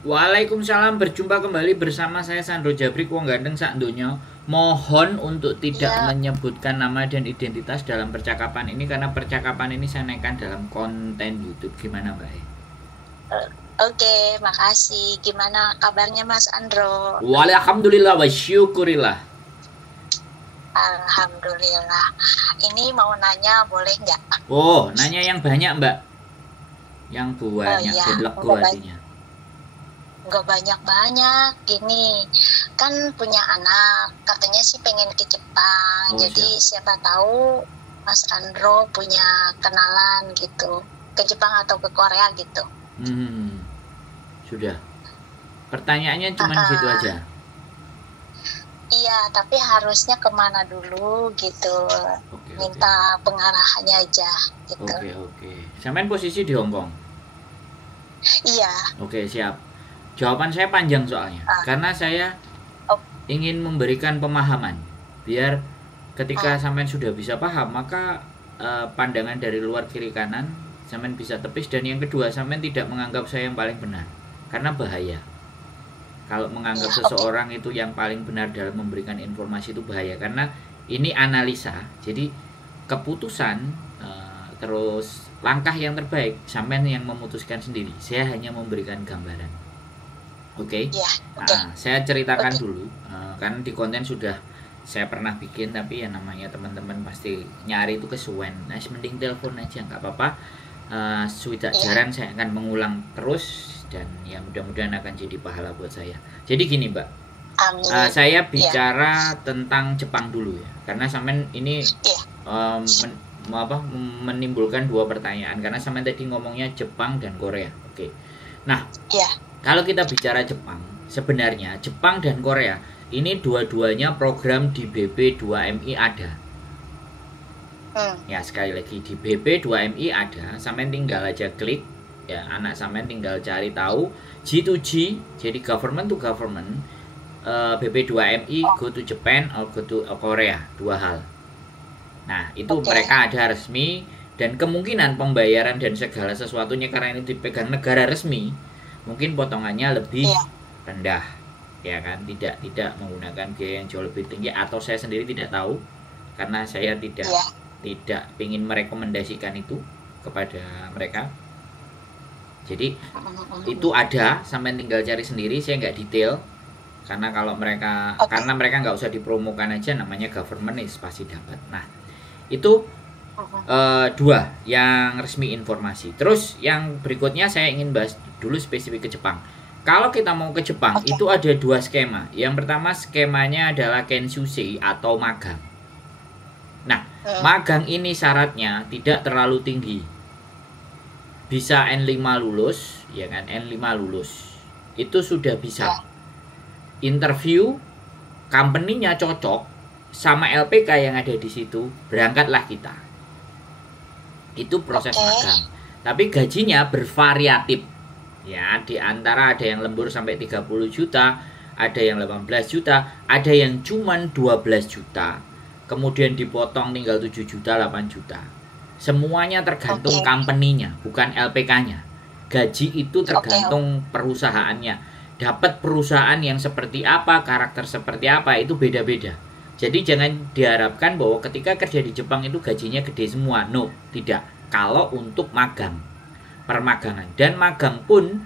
Waalaikumsalam, berjumpa kembali bersama saya Sandro Jabrik wong ganteng sak donya. Mohon untuk tidak Ya, menyebutkan nama dan identitas dalam percakapan ini karena percakapan ini saya naikkan dalam konten YouTube. Gimana, Mbak? oke, makasih. Gimana kabarnya Mas Andro? Walhamdulillah wa syukurillah. Alhamdulillah. Ini mau nanya, boleh nggak? Oh, nanya yang banyak, Mbak. Yang banyak, Ya, ben lego nggak banyak, hatinya. nggak banyak-banyak. Gini, kan punya anak. Katanya sih pengen ke Jepang. Oh, Jadi siap. siapa tahu Mas Andro punya kenalan gitu. Ke Jepang atau ke Korea gitu. Hmm, sudah. Pertanyaannya Ah, cuma gitu ah. aja. Iya, tapi harusnya kemana dulu gitu. Oke, oke. Minta pengarahannya aja gitu. Oke, oke. Sampean posisi di Hong Kong. Iya. Oke, siap. Jawaban saya panjang soalnya. Ah, Karena saya oh, ingin memberikan pemahaman. Biar ketika ah, sampean sudah bisa paham, maka pandangan dari luar kiri kanan sampean bisa tepis, dan yang kedua sampean tidak menganggap saya yang paling benar. Karena bahaya. Kalau menganggap iya, oke. seseorang itu yang paling benar dalam memberikan informasi itu bahaya, karena ini analisa. Jadi keputusan terus langkah yang terbaik sampean yang memutuskan sendiri. Saya hanya memberikan gambaran. Oke, Iya, oke. saya ceritakan Oke. dulu, karena di konten sudah saya pernah bikin, tapi ya namanya teman-teman pasti nyari itu kesuwen. Nah, mending telepon aja nggak apa-apa. Sudah Iya, jarang saya akan mengulang terus, dan ya mudah-mudahan akan jadi pahala buat saya. Jadi gini, Mbak, amin. saya Iya, bicara tentang Jepang dulu ya, karena sampean ini iya, em, men- menimbulkan dua pertanyaan, karena sampean tadi ngomongnya Jepang dan Korea. Oke, nah iya. kalau kita bicara Jepang, sebenarnya Jepang dan Korea ini dua-duanya program di BB2MI ada. Hmm, Ya, sekali lagi di BB2MI ada, sampean tinggal aja klik ya, anak sampean tinggal cari tahu G2G, jadi government to government, BB2MI oh, go to Japan or go to Korea, dua hal. Nah, itu oke. mereka ada resmi, dan kemungkinan pembayaran dan segala sesuatunya karena ini dipegang negara resmi, mungkin potongannya lebih Iya, rendah. Ya kan, tidak menggunakan biaya yang jauh lebih tinggi, atau saya sendiri tidak tahu karena saya tidak iya. tidak ingin merekomendasikan itu kepada mereka. Jadi itu ada, sampai tinggal cari sendiri, saya nggak detail, karena kalau mereka Oke. karena mereka nggak usah dipromokan aja, namanya government is pasti dapat. Nah, itu dua yang resmi informasi. Terus yang berikutnya saya ingin bahas dulu spesifik ke Jepang. Kalau kita mau ke Jepang Oke. itu ada dua skema. Yang pertama skemanya adalah Kenshusei atau magang. Nah, Hmm, magang ini syaratnya tidak terlalu tinggi. Bisa N5 lulus, ya kan? N5 lulus. Itu sudah bisa. iya. Interview, company-nya cocok sama LPK yang ada di situ, berangkatlah kita. Itu proses Oke. magang. Tapi gajinya bervariatif. Ya, di antara ada yang lembur sampai 30 juta, ada yang 18 juta, ada yang cuman 12 juta. Kemudian dipotong tinggal 7 juta, 8 juta. Semuanya Oke. tergantung company-nya, bukan LPK-nya. Gaji itu Oke. tergantung perusahaannya. Dapat perusahaan yang seperti apa, karakter seperti apa, itu beda-beda. Jadi jangan diharapkan bahwa ketika kerja di Jepang itu gajinya gede semua. No, tidak. Kalau untuk magang, permagangan, dan magang pun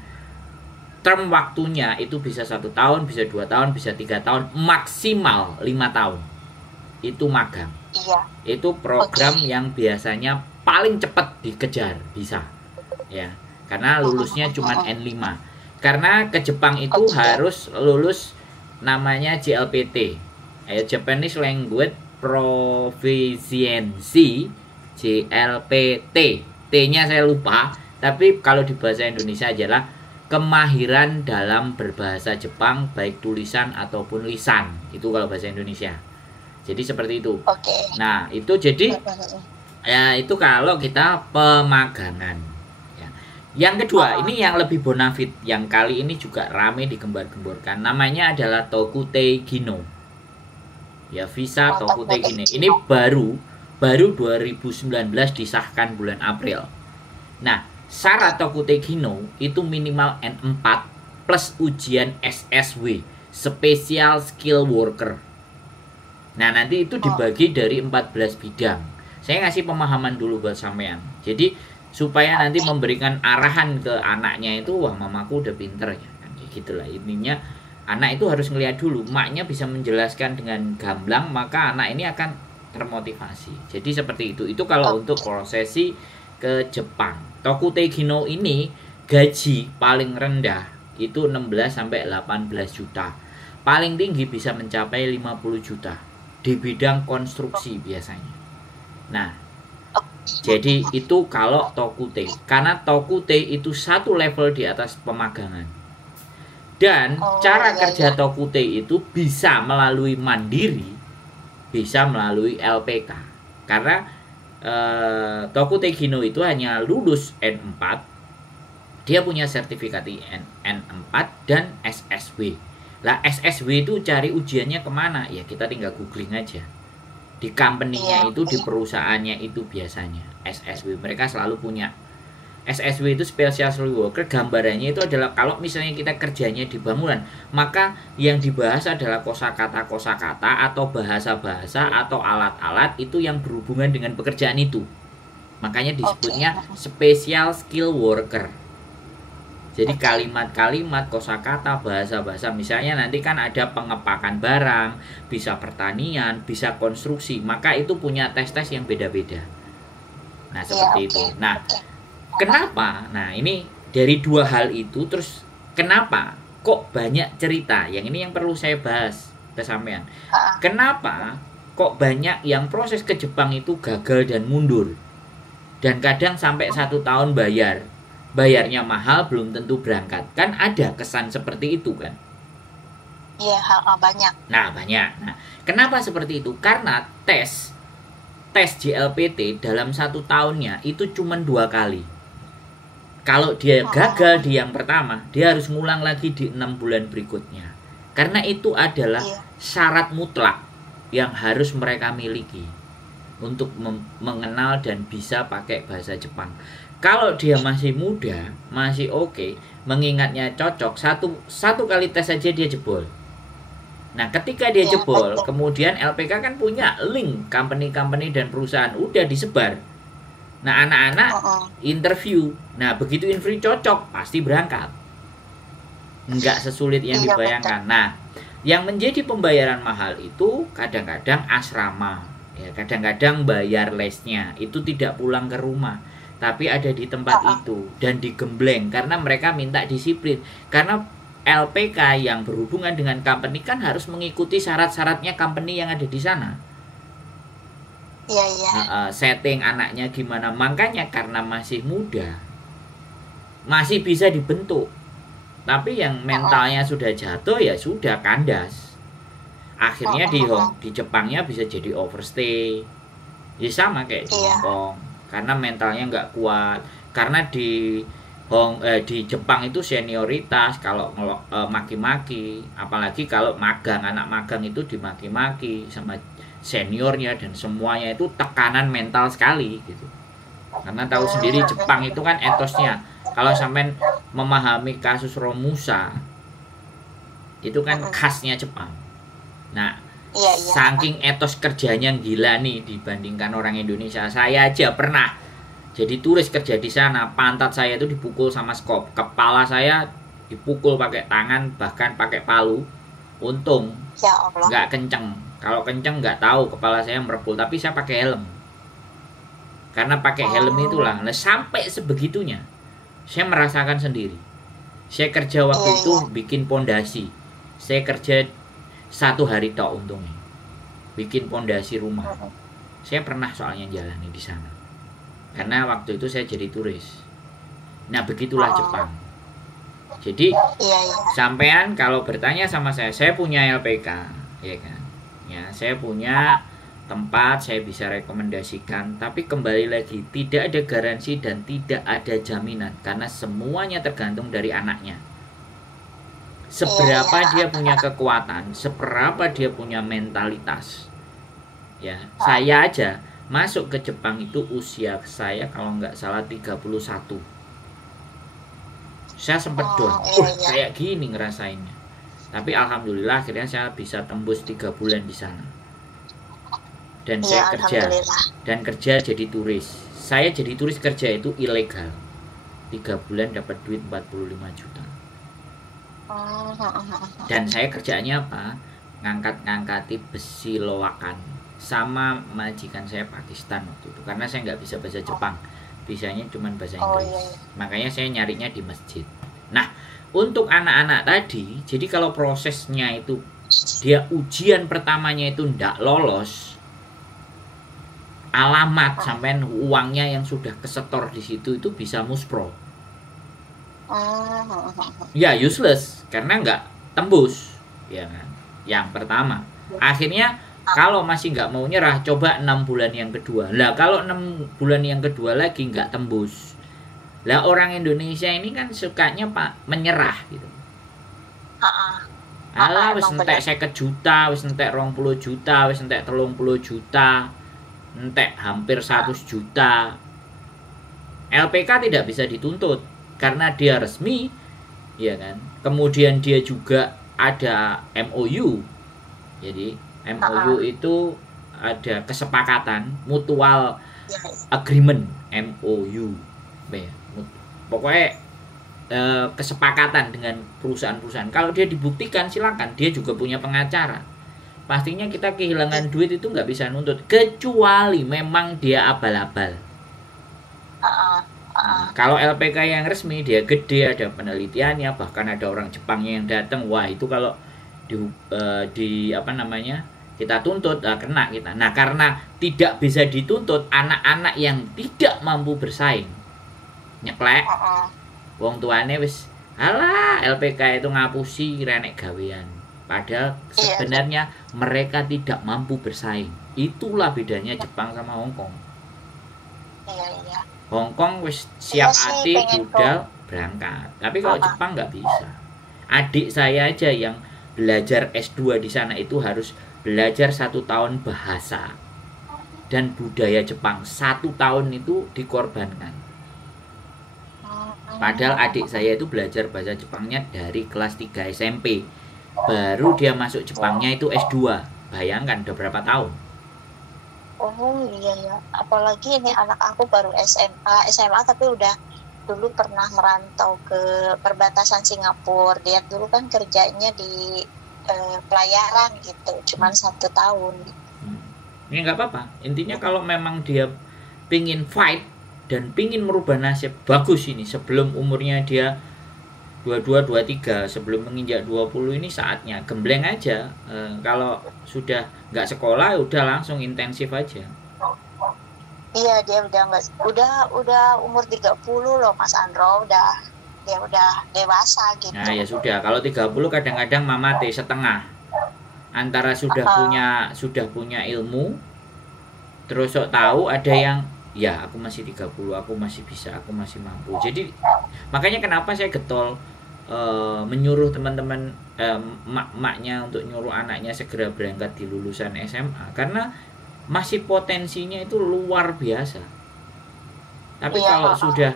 term waktunya itu bisa 1 tahun, bisa 2 tahun, bisa 3 tahun, maksimal 5 tahun. Itu magang. Iya. Itu Oke. program yang biasanya paling cepat dikejar bisa, ya, karena lulusnya cuma N5. Karena ke Jepang itu Oke. harus lulus namanya JLPT, Japanese Language Proficiency, JLPT. T-nya saya lupa, tapi kalau di bahasa Indonesia adalah kemahiran dalam berbahasa Jepang, baik tulisan ataupun lisan. Itu kalau bahasa Indonesia. Jadi seperti itu. Oke. Nah, itu jadi ya itu kalau kita pemagangan. Ya. Yang kedua, Oh, ini yang lebih bonafit, yang kali ini juga rame digembar-gemborkan. Namanya adalah Tokutei Gino. Ya, visa otak Tokutei muda Gino. Ini Cino. baru baru 2019 disahkan bulan April. Nah, Oke. syarat Tokutei Gino itu minimal N4 plus ujian SSW, Special Skill Worker. Nah, nanti itu dibagi dari 14 bidang. Saya ngasih pemahaman dulu buat sampean. Jadi supaya nanti memberikan arahan ke anaknya itu, wah mamaku udah pinter ya. Kayak gitulah intinya. Anak itu harus ngelihat dulu, maknya bisa menjelaskan dengan gamblang, maka anak ini akan termotivasi. Jadi seperti itu. Itu kalau untuk prosesi ke Jepang. Tokutegino ini gaji paling rendah itu 16 sampai 18 juta. Paling tinggi bisa mencapai 50 juta di bidang konstruksi biasanya. Nah, jadi itu kalau Tokute. Karena Tokute itu satu level di atas pemagangan. Dan cara kerja Tokute itu bisa melalui mandiri, bisa melalui LPK. Karena Tokutegino itu hanya lulus N4, dia punya sertifikat N4 dan SSW. Lah SSW itu cari ujiannya kemana? Ya kita tinggal googling aja. Di company-nya itu, di perusahaannya itu biasanya SSW. Mereka selalu punya SSW itu Special Skill Worker. Gambarannya itu adalah kalau misalnya kita kerjanya di bangunan, maka yang dibahas adalah kosakata atau bahasa-bahasa atau alat-alat itu yang berhubungan dengan pekerjaan itu. Makanya disebutnya Special Skill Worker. Jadi kalimat-kalimat, kosakata, bahasa-bahasa, misalnya nanti kan ada pengepakan barang, bisa pertanian, bisa konstruksi, maka itu punya tes-tes yang beda-beda. Nah seperti itu. Nah kenapa? Nah ini dari dua hal itu, terus kenapa kok banyak cerita? Yang ini yang perlu saya bahas ke sampean. Kenapa kok banyak yang proses ke Jepang itu gagal dan mundur? Dan kadang sampai 1 tahun bayarnya mahal, belum tentu berangkat. Kan ada kesan seperti itu kan? Iya, banyak. Nah banyak. Nah kenapa seperti itu? Karena tes JLPT dalam 1 tahunnya itu cuma 2 kali. Kalau dia gagal di yang pertama, dia harus ngulang lagi di 6 bulan berikutnya. Karena itu adalah syarat mutlak yang harus mereka miliki untuk mengenal dan bisa pakai bahasa Jepang. Kalau dia masih muda, masih oke, mengingatnya cocok, satu kali tes saja dia jebol. Nah, ketika dia jebol, kemudian LPK kan punya link company-company dan perusahaan, udah disebar. Nah, anak-anak interview. Nah, begitu interview cocok, pasti berangkat. Enggak sesulit yang dibayangkan. Nah, yang menjadi pembayaran mahal itu kadang-kadang asrama. Ya, kadang-kadang bayar lesnya. Itu tidak pulang ke rumah, tapi ada di tempat itu. Dan digembleng, karena mereka minta disiplin. Karena LPK yang berhubungan dengan company kan harus mengikuti syarat-syaratnya company yang ada di sana. Setting anaknya gimana, makanya karena masih muda masih bisa dibentuk, tapi yang mentalnya sudah jatuh ya sudah kandas. Akhirnya di Jepangnya bisa jadi overstay ya, sama kayak di Hong Kong, karena mentalnya nggak kuat. Karena di Jepang itu senioritas, kalau maki-maki, apalagi kalau magang, anak magang itu dimaki-maki sama seniornya, dan semuanya itu tekanan mental sekali gitu. Karena tahu sendiri Jepang itu kan etosnya, kalau sampai memahami kasus Romusa itu kan khasnya Jepang. Nah, saking etos kerjanya gila nih dibandingkan orang Indonesia. Saya aja pernah jadi turis kerja di sana, pantat saya itu dipukul sama skop, kepala saya dipukul pakai tangan, bahkan pakai palu. Untung nggak kenceng. Kalau kenceng nggak tahu, kepala saya merepul, tapi saya pakai helm. Karena pakai helm itulah, sampai sebegitunya. Saya merasakan sendiri. Saya kerja waktu itu bikin pondasi. Saya kerja 1 hari tok untungnya. Bikin pondasi rumah. Saya pernah soalnya jalani di sana. Karena waktu itu saya jadi turis. Nah, begitulah Jepang. Jadi, sampean kalau bertanya sama saya punya LPK, ya kan? Ya, saya punya tempat, saya bisa rekomendasikan, tapi kembali lagi tidak ada garansi dan tidak ada jaminan, karena semuanya tergantung dari anaknya. Seberapa dia punya kekuatan, seberapa dia punya mentalitas. Ya, saya aja masuk ke Jepang itu usia saya kalau nggak salah 31. Saya sempat down. Kayak gini ngerasainnya. Tapi alhamdulillah akhirnya saya bisa tembus 3 bulan di sana. Dan saya kerja jadi turis. Saya jadi turis kerja itu ilegal. 3 bulan dapat duit 45 juta. Dan saya kerjanya apa? Ngangkati besi loakan. Sama majikan saya Pakistan waktu itu. Karena saya nggak bisa bahasa Jepang. Bisanya cuma bahasa Inggris. Makanya saya nyarinya di masjid. Nah, untuk anak-anak tadi, jadi kalau prosesnya itu dia ujian pertamanya itu ndak lolos, alamat sampai uangnya yang sudah kesetor di situ itu bisa muspro. Ya useless karena nggak tembus, ya kan? Yang pertama. Akhirnya kalau masih nggak mau nyerah, coba 6 bulan yang kedua. Lah kalau 6 bulan yang kedua lagi nggak tembus. Lah orang Indonesia ini kan sukanya Pak menyerah gitu. Alah wis entek 50 juta, wis entek 20 juta, wis entek 30 juta, entek hampir 100 juta. LPK tidak bisa dituntut karena dia resmi, ya kan. Kemudian dia juga ada MOU. Jadi MOU itu ada kesepakatan mutual agreement MOU. Pokoknya kesepakatan dengan perusahaan-perusahaan. Kalau dia dibuktikan silakan, dia juga punya pengacara. Pastinya kita kehilangan duit itu nggak bisa nuntut kecuali memang dia abal-abal. Kalau LPK yang resmi dia gede, ada penelitiannya, bahkan ada orang Jepangnya yang datang. Wah itu kalau di apa namanya kita tuntut kena kita. Nah karena tidak bisa dituntut, anak-anak yang tidak mampu bersaing nyeklek, wong tuane wis alah LPK itu ngapusi renek gawean. Padahal sebenarnya mereka tidak mampu bersaing. Itulah bedanya Jepang sama Hongkong. Hongkong wis siap hati budal berangkat. Tapi kalau Jepang nggak bisa. Adik saya aja yang belajar S2 di sana itu harus belajar 1 tahun bahasa dan budaya Jepang. 1 tahun itu dikorbankan. Padahal adik saya itu belajar bahasa Jepangnya dari kelas 3 SMP. Baru dia masuk Jepangnya itu S2. Bayangkan udah berapa tahun. Iya. Apalagi ini anak aku baru SMA tapi udah dulu pernah merantau ke perbatasan Singapura. Dia dulu kan kerjanya di pelayaran gitu, cuman 1 tahun. Ya nggak apa-apa. Intinya kalau memang dia pingin fight dan pingin merubah nasib, bagus ini sebelum umurnya dia 22, 23, sebelum menginjak 20 ini saatnya gembleng aja. Kalau sudah nggak sekolah udah langsung intensif aja. Iya, dia udah umur 30 loh Mas Andro, dia udah dewasa gitu. Nah ya sudah, kalau 30 kadang-kadang mama teh setengah antara sudah punya ilmu, terus sok tahu ada yang ya aku masih 30, aku masih bisa, aku masih mampu. Jadi makanya kenapa saya getol menyuruh teman-teman mak-maknya untuk nyuruh anaknya segera berangkat di lulusan SMA, karena masih potensinya itu luar biasa. Tapi kalau sudah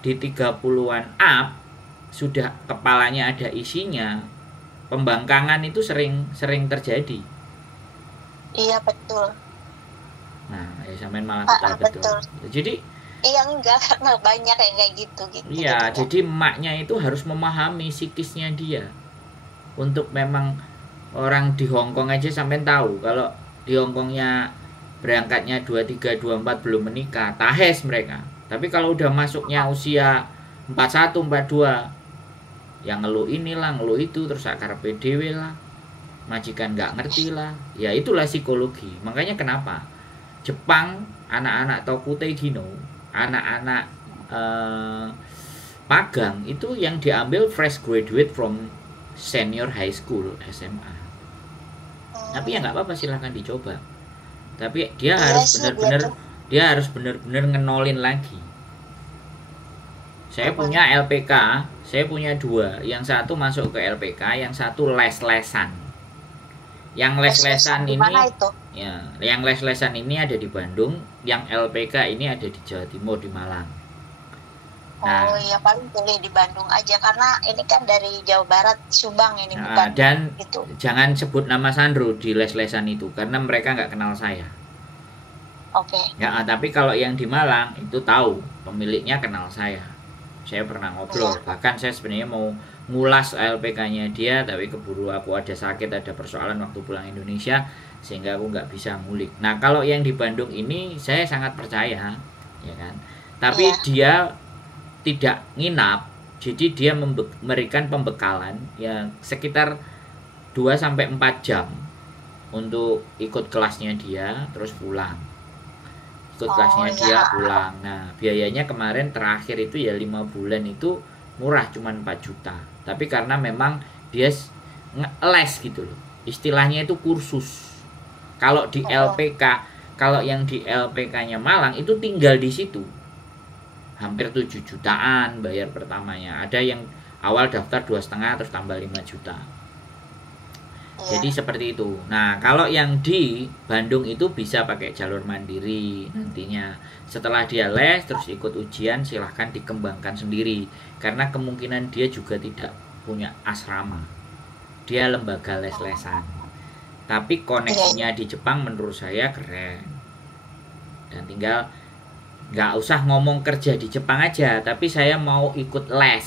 di 30-an up, sudah kepalanya ada isinya, pembangkangan itu sering terjadi. Iya betul. Nah, ya sampean malah betul. Jadi enggak, karena banyak yang kayak gitu. Iya, jadi emaknya itu harus memahami psikisnya dia. Untuk memang orang di Hongkong aja sampean tahu kalau di Hongkongnya berangkatnya 23, 24 belum menikah, tahes mereka. Tapi kalau udah masuknya usia 41, 42, yang ngeluh inilah, ngeluh itu, terus akar PDW lah, majikan nggak ngerti lah. Ya itulah psikologi. Makanya kenapa Jepang, anak-anak Tokutei Gino, anak-anak magang itu yang diambil fresh graduate from senior high school, SMA. Tapi ya nggak apa-apa, silahkan dicoba. Tapi dia harus benar-benar ngenolin lagi. Saya punya LPK, saya punya 2. Yang satu masuk ke LPK, yang satu les-lesan. Yang les-lesan ini ya, yang les-lesan ini ada di Bandung, yang LPK ini ada di Jawa Timur di Malang. Nah, Oh iya, paling boleh di Bandung aja karena ini kan dari Jawa Barat, Subang ini bukan dan gitu. jangan sebut nama Sandro di les-lesan itu karena mereka nggak kenal saya. Oke. Ya, tapi kalau yang di Malang itu tahu, pemiliknya kenal saya. Saya pernah Iya. ngobrol, bahkan saya sebenarnya mau ngulas ALPK-nya dia, tapi keburu aku ada sakit, ada persoalan waktu pulang Indonesia, sehingga aku nggak bisa ngulik. Nah, kalau yang di Bandung ini saya sangat percaya, ya kan. Tapi Iya. dia tidak nginap, jadi dia memberikan pembekalan yang sekitar 2 sampai 4 jam untuk ikut kelasnya dia, terus pulang. Ikut kelasnya dia iya. pulang. Nah, biayanya kemarin terakhir itu ya 5 bulan itu murah, cuman 4 juta. Tapi karena memang dia les gitu loh. Istilahnya itu kursus. Kalau di LPK, kalau yang di LPK-nya Malang itu tinggal di situ. Hampir 7 jutaan bayar pertamanya. Ada yang awal daftar 2,5 terus tambah 5 juta. Jadi seperti itu. Nah, kalau yang di Bandung itu bisa pakai jalur mandiri nantinya. Setelah dia les terus ikut ujian, silahkan dikembangkan sendiri. Karena kemungkinan dia juga tidak punya asrama. Dia lembaga les-lesan. Tapi koneksinya di Jepang menurut saya keren. Dan tinggal nggak usah ngomong kerja di Jepang aja, tapi saya mau ikut les.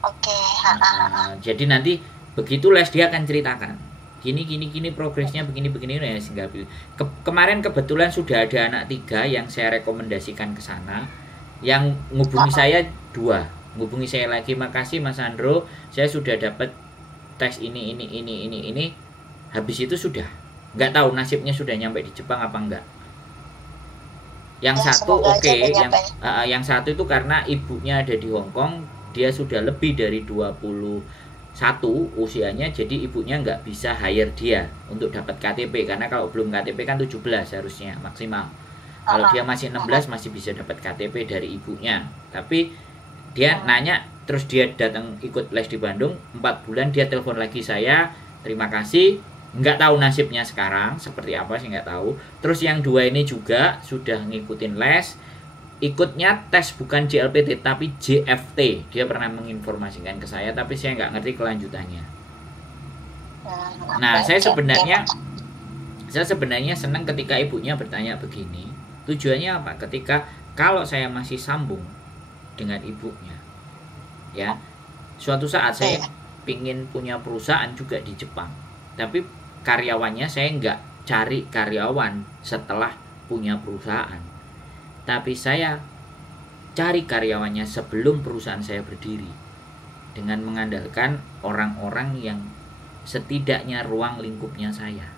Oke. Nah, jadi nanti begitu les dia akan ceritakan gini progresnya begini ya, sehingga kemarin kebetulan sudah ada anak 3 yang saya rekomendasikan ke sana, yang ngubungi saya 2, ngubungi saya lagi, makasih Mas Sandro, saya sudah dapat tes ini, habis itu sudah nggak tahu nasibnya sudah nyampe di Jepang apa enggak. Yang satu oke, yang satu itu karena ibunya ada di Hong Kong, dia sudah lebih dari 21 usianya, jadi ibunya nggak bisa hire dia untuk dapat KTP, karena kalau belum KTP kan 17 harusnya maksimal. Kalau dia masih 16 masih bisa dapat KTP dari ibunya. Tapi dia nanya, terus dia datang ikut les di Bandung 4 bulan, dia telepon lagi saya, terima kasih, nggak tahu nasibnya sekarang seperti apa sih, nggak tahu. Terus yang 2 ini juga sudah ngikutin les, ikutnya tes bukan JLPT tapi JFT. Dia pernah menginformasikan ke saya, tapi saya nggak ngerti kelanjutannya. Nah, saya sebenarnya senang ketika ibunya bertanya begini. Tujuannya apa? Ketika kalau saya masih sambung dengan ibunya, ya, suatu saat saya pingin punya perusahaan juga di Jepang, tapi karyawannya saya nggak cari karyawan setelah punya perusahaan, tapi saya cari karyawannya sebelum perusahaan saya berdiri, dengan mengandalkan orang-orang yang setidaknya ruang lingkupnya saya.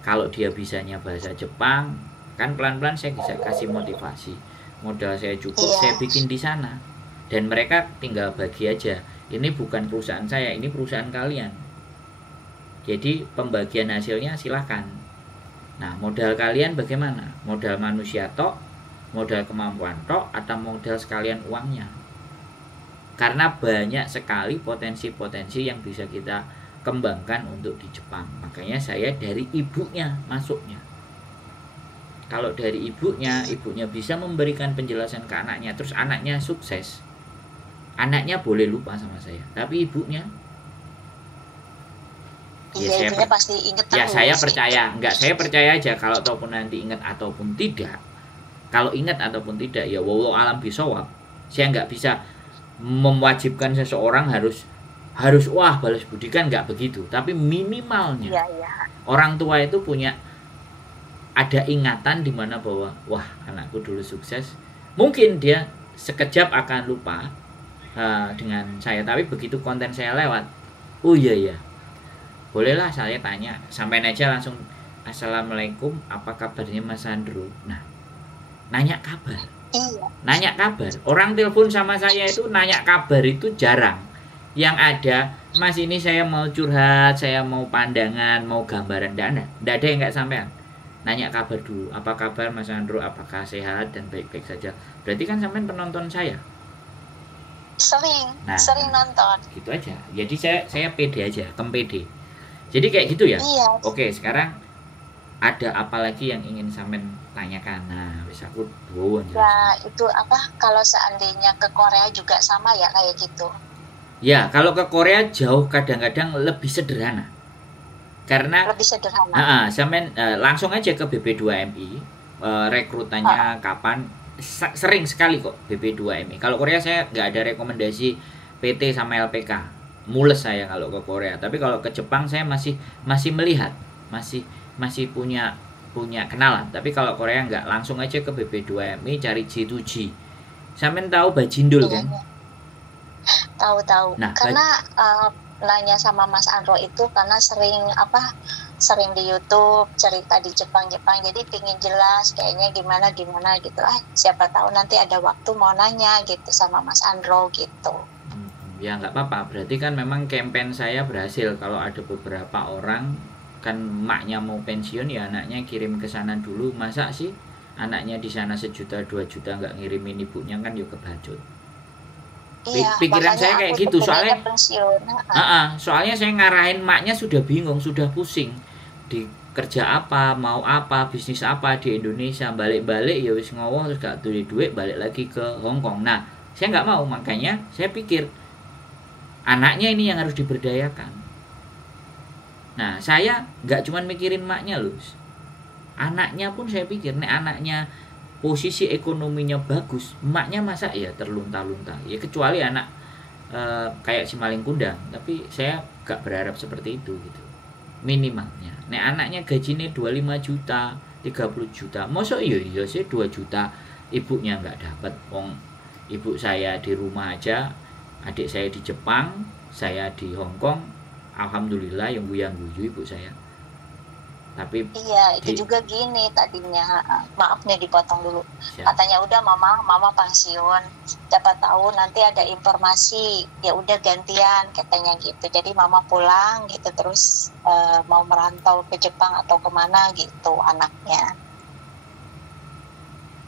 Kalau dia bisanya bahasa Jepang, kan pelan-pelan saya bisa kasih motivasi. Modal saya cukup, saya bikin di sana, dan mereka tinggal bagi aja. Ini bukan perusahaan saya, ini perusahaan kalian. Jadi pembagian hasilnya silahkan. Nah, modal kalian bagaimana? Modal manusia tok, modal kemampuan tok, atau modal sekalian uangnya? Karena banyak sekali potensi-potensi yang bisa kita kembangkan untuk di Jepang. Makanya saya dari ibunya masuknya. Kalau dari ibunya bisa memberikan penjelasan ke anaknya, terus anaknya sukses, anaknya boleh lupa sama saya, tapi ibunya saya pasti ingat. Ya saya percaya, saya percaya aja. Kalau ataupun nanti ingat ataupun tidak, kalau ingat ataupun tidak, ya wallahu alam bisawab. Saya nggak bisa mewajibkan seseorang harus wah balas budi, kan nggak begitu. Tapi minimalnya orang tua itu punya ada ingatan di mana bahwa wah anakku dulu sukses. Mungkin dia sekejap akan lupa dengan saya, tapi begitu konten saya lewat, oh iya, bolehlah saya tanya, sampai aja langsung assalamualaikum, apa kabarnya Mas Sandro. Nah, nanya kabar. Orang telepon sama saya itu nanya kabar itu jarang. Yang ada, Mas ini saya mau curhat, saya mau pandangan, mau gambaran, tidak ada yang nggak sampean. Nanya kabar dulu, apa kabar Mas Sandro, apakah sehat dan baik-baik saja. Berarti kan sampean penonton saya. Sering nonton. Gitu aja. Jadi saya pede aja, pede. Jadi kayak gitu ya. Oke, sekarang ada apa lagi yang ingin sampean tanyakan. Nah, wis aku duwun. Ya, itu apa kalau seandainya ke Korea juga sama ya kayak gitu. Ya, kalau ke Korea jauh kadang-kadang lebih sederhana. Karena Lebih sederhana. sampean langsung aja ke BP2MI, rekrutannya kapan? Sering sekali kok BP2MI. Kalau Korea saya nggak ada rekomendasi PT sama LPK. Mules saya kalau ke Korea. Tapi kalau ke Jepang saya masih melihat, masih punya kenalan. Tapi kalau Korea nggak, langsung aja ke BP2MI cari G2G. Sampean tahu Bajindul kan? Tahu-tahu. Nah, karena nanya sama Mas Andro itu karena sering di YouTube cerita di Jepang, jadi pingin jelas kayaknya gimana gitu. Siapa tahu nanti ada waktu mau nanya gitu sama Mas Andro gitu. Ya nggak apa-apa, berarti kan memang campaign saya berhasil. Kalau ada beberapa orang kan maknya mau pensiun, ya anaknya kirim ke sana dulu. Masa sih anaknya di sana 1 juta 2 juta nggak ngirimin ibunya, kan yuk kebacut. Iya, Pikiran saya kayak gitu, soalnya soalnya saya ngarahin maknya sudah bingung, sudah pusing di kerja apa, mau apa, bisnis apa di Indonesia, balik-balik ya wis ngowoh terus gak duit balik lagi ke Hong Kong. Nah, saya nggak mau, makanya saya pikir anaknya ini yang harus diberdayakan. Nah, saya nggak cuma mikirin maknya loh, anaknya pun saya pikir, nih anaknya posisi ekonominya bagus, emaknya masa ya terlunta-lunta ya, kecuali anak kayak si maling kundang, tapi saya gak berharap seperti itu gitu minimalnya. Nek anaknya gajinya 25 juta 30 juta, masa iya sih 2 juta ibunya nggak dapat. Wong ibu saya di rumah aja, adik saya di Jepang, saya di Hong Kong, alhamdulillah yang guyu ibu saya. Tapi iya, itu juga gini tadinya, maaf nih dipotong dulu. Katanya udah mama pensiun, siapa tahu nanti ada informasi, ya udah gantian katanya gitu. Jadi mama pulang gitu terus mau merantau ke Jepang atau kemana gitu anaknya.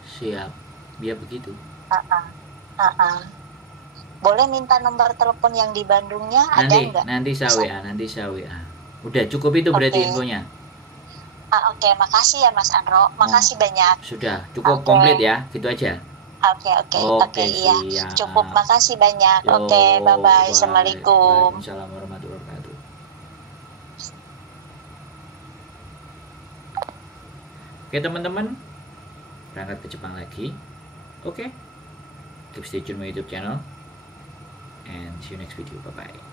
Siap, dia begitu. Boleh minta nomor telepon yang di Bandungnya, ada nggak? Nanti saya WA. Udah cukup itu berarti infonya. Oke, makasih ya Mas Andro. Makasih banyak. Sudah, cukup komplit ya, gitu aja. Oke, iya. Cukup, makasih banyak. Oke, bye-bye. Assalamualaikum. Waalaikumsalam warahmatullahi wabarakatuh. Oke teman-teman, berangkat ke Jepang lagi. Oke, keep stay tune my YouTube channel and see you next video. Bye-bye.